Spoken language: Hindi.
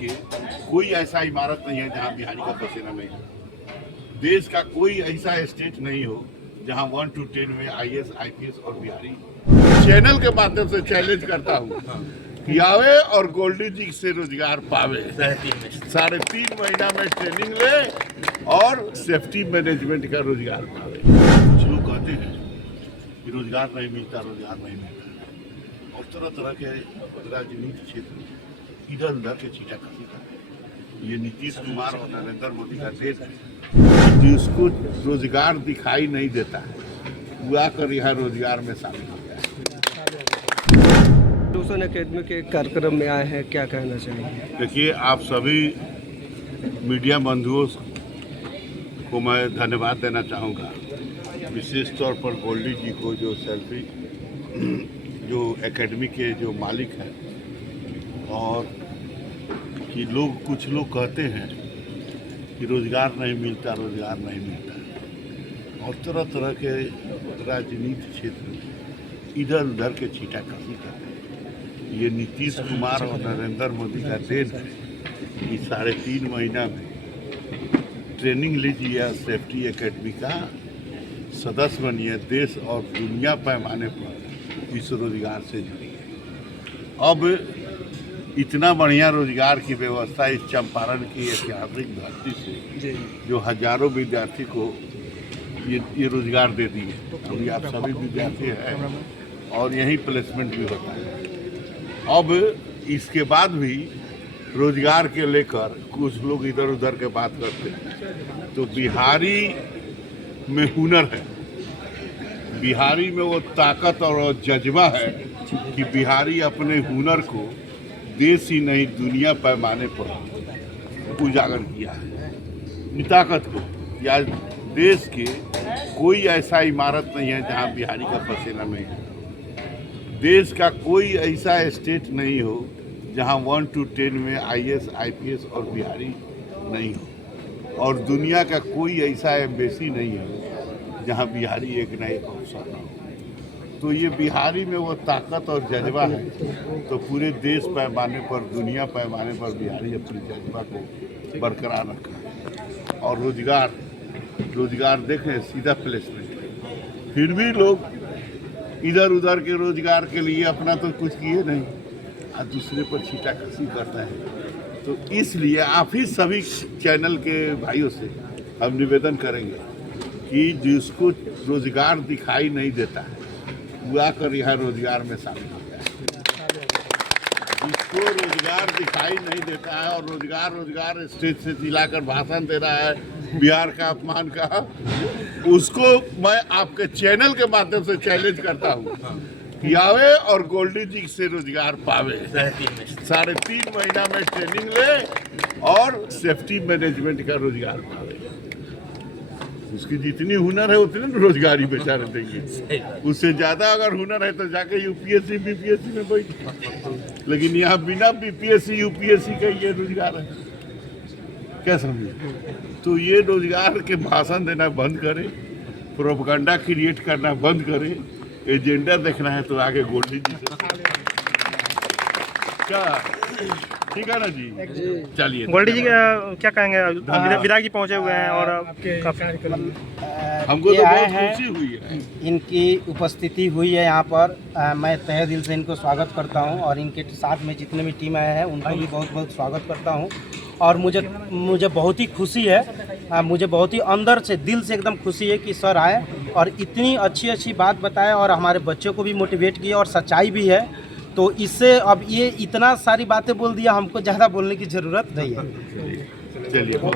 के कोई ऐसा इमारत नहीं है जहां बिहारी का पसीना नहीं है। देश का कोई ऐसा स्टेट नहीं हो जहां 1 to 10 में IAS, IPS और बिहारी। चैनल के माध्यम से चैलेंज करता हूं कि आवे और गोल्डी जी से रोजगार पावे। 3.5 महीना में ट्रेनिंग ले और सेफ्टी मैनेजमेंट का रोजगार पावे। कुछ लोग कहते हैं कि रोजगार नहीं मिलता, रोजगार नहीं मिलता, और तरह तरह के राजनीतिक क्षेत्र इधर उधर के चीटाकती करते। ये नीतीश कुमार और नरेंद्र मोदी का देश है। जिसको रोजगार दिखाई नहीं देता है वो आकर यहाँ रोजगार में शामिल हो गया है। ट्यूशन एकेडमी के कार्यक्रम में आए हैं, क्या कहना चाहिए? देखिए, आप सभी मीडिया बंधुओं को मैं धन्यवाद देना चाहूँगा, विशेष तौर पर गोल्डी जी को, जो सेल्फी जो एकेडमी के जो मालिक हैं, और कि कुछ लोग कहते हैं कि रोजगार नहीं मिलता, रोजगार नहीं मिलता, और तरह तरह के राजनीतिक क्षेत्र इधर उधर के छीटाकती करते हैं। ये नीतीश कुमार और नरेंद्र मोदी का देन है कि 3.5 महीना में ट्रेनिंग लीजिए, सेफ्टी एकेडमी का सदस्य बनिए, देश और दुनिया पैमाने पर इस रोजगार से जुड़िए। अब इतना बढ़िया रोजगार की व्यवस्था इस चंपारण की ऐतिहासिक धरती से, जो हजारों विद्यार्थी को ये रोजगार दे दी है। अभी आप सभी विद्यार्थी हैं और यही प्लेसमेंट भी होता है। अब इसके बाद भी रोजगार के लेकर कुछ लोग इधर उधर के बात करते हैं, तो बिहारी में हुनर है, बिहारी में वो ताकत और जज्बा है कि बिहारी अपने हुनर को देश ही नहीं दुनिया पैमाने पर उजागर किया है। इस ताकत को या देश के कोई ऐसा इमारत नहीं है जहां बिहारी का पसीना नहीं है। देश का कोई ऐसा स्टेट नहीं हो जहां 1 to 10 में IAS, IPS और बिहारी नहीं हो, और दुनिया का कोई ऐसा एम्बेसी नहीं है जहां बिहारी एक न एक अवसर ना हो। तो ये बिहारी में वो ताकत और जज्बा है, तो पूरे देश पैमाने पर, दुनिया पैमाने पर बिहारी अपने जज्बा को बरकरार रखा है। और रोजगार देखें, सीधा प्लेसमेंट। फिर भी लोग इधर उधर के रोजगार के लिए अपना तो कुछ किए नहीं और दूसरे पर छीटाकसी करता है। तो इसलिए आप ही सभी चैनल के भाइयों से हम निवेदन करेंगे कि जिसको रोजगार दिखाई नहीं देता है वो आकर यहाँ रोजगार में शामिल हो गया है। जिसको रोजगार दिखाई नहीं देता है और रोजगार स्टेज से चिल्लाकर भाषण दे रहा है बिहार का अपमान का, उसको मैं आपके चैनल के माध्यम से चैलेंज करता हूँ कि आवे और गोल्डी जी से रोजगार पावे। 3.5 महीना में ट्रेनिंग ले और सेफ्टी मैनेजमेंट का रोजगार पावे। उसकी जितनी हुनर है उतने रोजगारी बेचारे देंगे। उससे ज्यादा अगर हुनर है तो जाके UPSC BPSC में बैठ, लेकिन यहाँ बिना BPSC UPSC का ये रोजगार है, क्या समझे? तो ये रोजगार के भाषण देना बंद करें, प्रोपगंडा क्रिएट करना बंद करें। एजेंडा देखना है तो आगे गोल्डी जी से, क्या ठीक है ना जी? चलिए, गोल्डी जी क्या कहेंगे? विधायक जी पहुंचे हुए हैं और हमको तो बहुत खुशी हुई है, इनकी उपस्थिति हुई है यहाँ पर। मैं तहे दिल से इनको स्वागत करता हूँ और इनके साथ में जितने भी टीम आए हैं उनको भी बहुत बहुत स्वागत करता हूँ। और मुझे बहुत ही खुशी है, मुझे बहुत ही अंदर से, दिल से एकदम खुशी है कि सर आए और इतनी अच्छी बात बताए और हमारे बच्चों को भी मोटिवेट किया, और सच्चाई भी है। तो इससे अब ये इतना सारी बातें बोल दिया, हमको ज़्यादा बोलने की ज़रूरत नहीं है। चलिए।